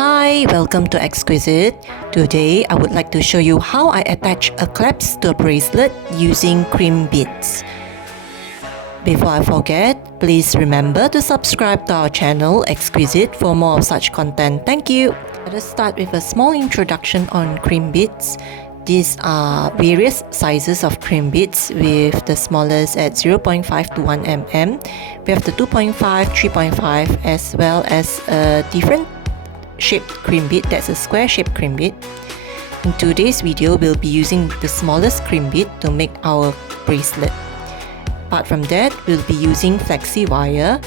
Hi, welcome to Xkweesit. Today I would like to show you how I attach a clasp to a bracelet using Crimp beads. Before I forget, please remember to subscribe to our channel Xkweesit for more of such content. Thank you. Let us start with a small introduction on Crimp beads. These are various sizes of Crimp beads, with the smallest at 0.5 to 1 mm. We have the 2.5, 3.5, as well as a different shaped Crimp bead, that's a square shaped Crimp bead. In today's video, we'll be using the smallest Crimp bead to make our bracelet. Apart from that, we'll be using Flexi wire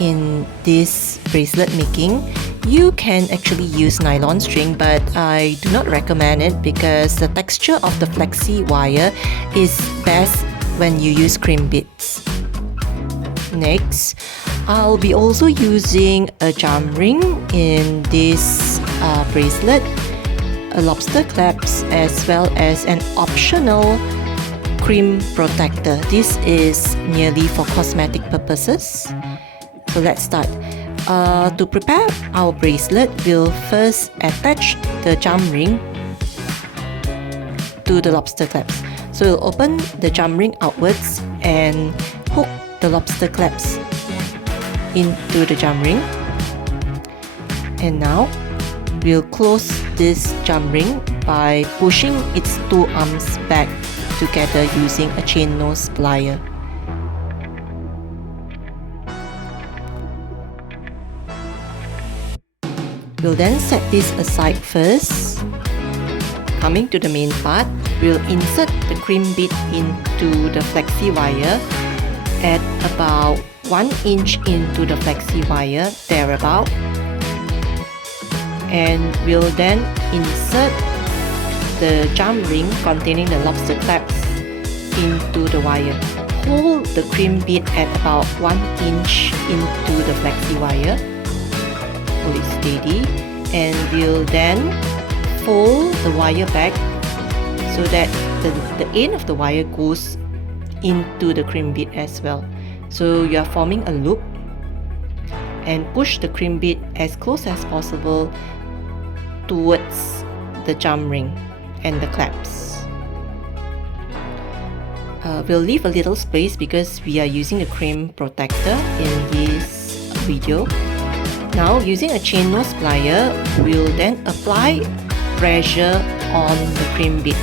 in this bracelet making. You can actually use nylon string, but I do not recommend it because the texture of the Flexi wire is best when you use Crimp beads. Next, I'll be also using a jam ring in this bracelet, a lobster clasp, as well as an optional Crimp protector. This is merely for cosmetic purposes. So let's start. To prepare our bracelet, we'll first attach the jam ring to the lobster clasp. So we'll open the jam ring outwards and hook the lobster clasp into the jam ring. And now we'll close this jam ring by pushing its two arms back together using a chain nose plier. We'll then set this aside first. Coming to the main part, we'll insert the Crimp bead into the Flexi wire at about 1 inch into the Flexi wire, thereabout. And we'll then insert the jam ring containing the lobster clasp into the wire. Hold the Crimp bead at about 1 inch into the Flexi wire. Hold it steady, and we'll then fold the wire back so that the end of the wire goes into the Crimp bead as well. So you are forming a loop and push the Crimp bead as close as possible towards the jam ring and the clasps. We'll leave a little space because we are using a Crimp protector in this video. Now, using a chain nose plier, we'll then apply pressure on the Crimp bead.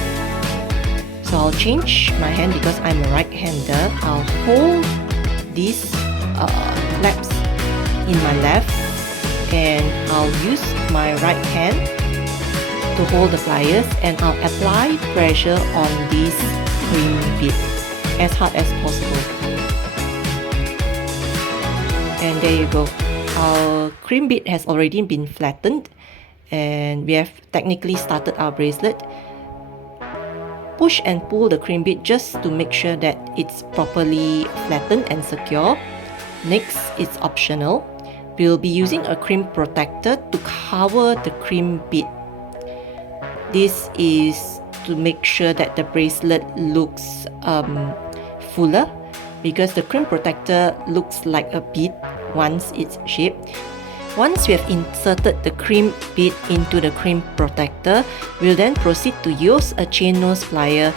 So I'll change my hand because I'm a right-hander. I'll hold these clasps in my left, and I'll use my right hand to hold the pliers, and I'll apply pressure on this Crimp bead as hard as possible. And there you go. Our Crimp bead has already been flattened, and we have technically started our bracelet. Push and pull the Crimp bead just to make sure that it's properly flattened and secure. Next, it's optional. We'll be using a Crimp protector to cover the Crimp bead. This is to make sure that the bracelet looks fuller, because the Crimp protector looks like a bead once it's shaped. Once we have inserted the Crimp bead into the Crimp protector, we'll then proceed to use a chain nose plier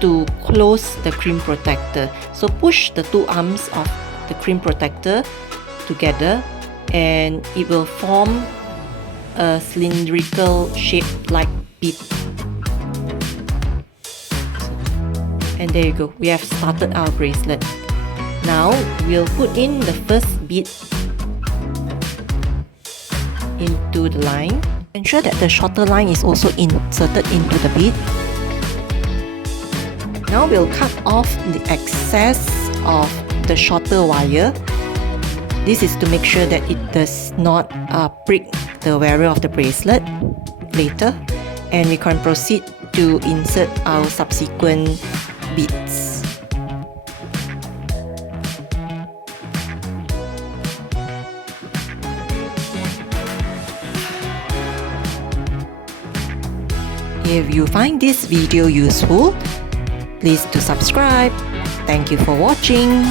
to close the Crimp protector. So push the two arms of the Crimp protector together, and it will form a cylindrical shape like bead. And there you go, we have started our bracelet. Now we'll put in the first bead into the line. Ensure that the shorter line is also inserted into the bead. Now we'll cut off the excess of the shorter wire. This is to make sure that it does not prick the wearer of the bracelet later, and we can proceed to insert our subsequent beads. If you find this video useful, please do subscribe. Thank you for watching.